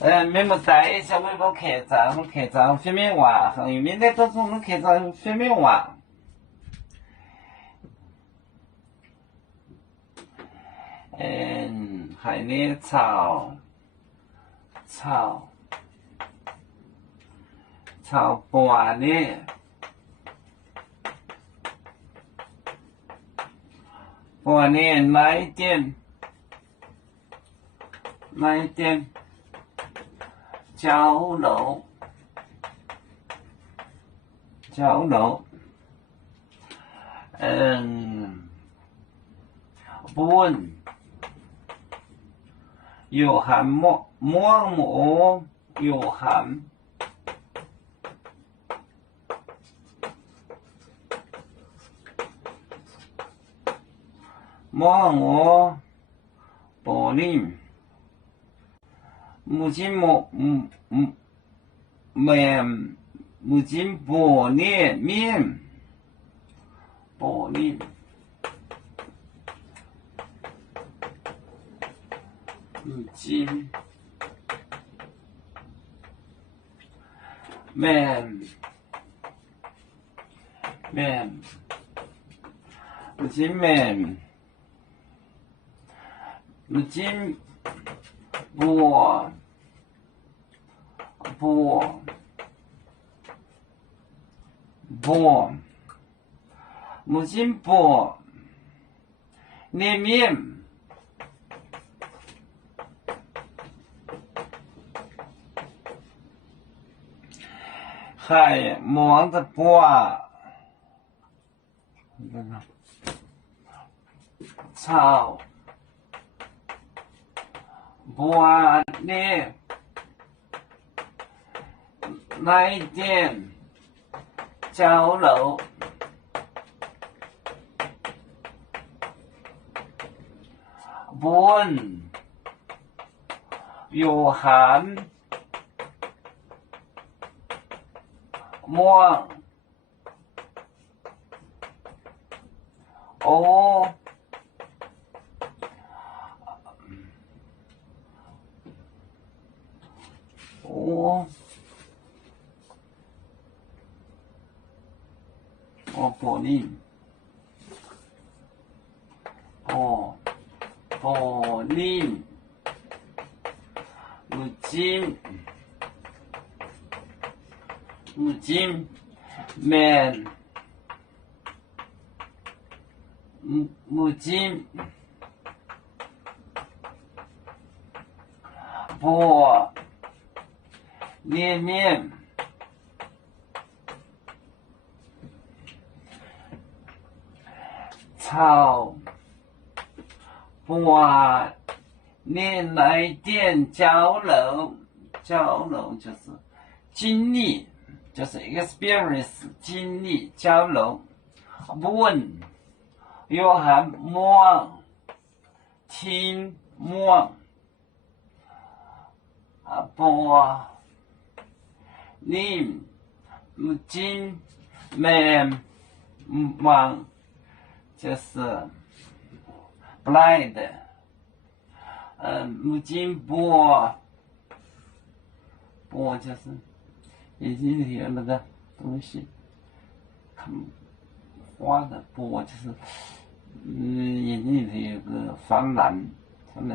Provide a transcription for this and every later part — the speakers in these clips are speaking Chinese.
没么带小微博客栈方面话，因为明天都从客栈方面话。还呢炒半呢，来点焦肉，本有含馍有含馍玻璃母亲面玻璃面玻璃母亲面母亲面母亲波母亲波捏面还忙着波炒波呢来点焦肉本有含馍玻璃母亲面母亲波捏面炒波捏来点焦肉就是经历，就是 experience 经历焦肉本有含馍听馍波你母亲面忙就是 blind 母亲波就是眼睛里有那个东西看花的波就是眼睛里头有个泛蓝就是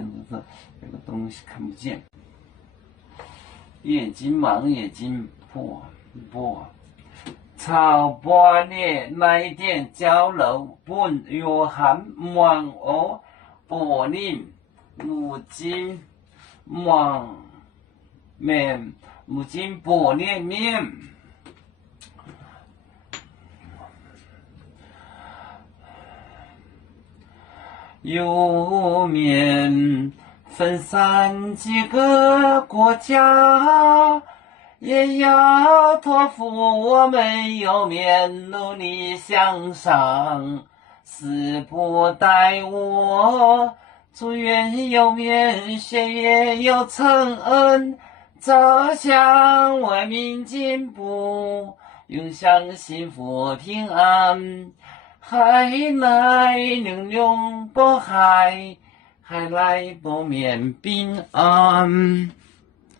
有个东西看不见，眼睛盲眼睛波炒波呢来点焦肉本有含馍玻璃母亲面母亲玻璃面有面分散几个国家，也要托付我们有面努力向上，死不待我，祝愿有面学业有成恩，走向文明进步，永享幸福平安。海来玲珑渤海，海来不免平安。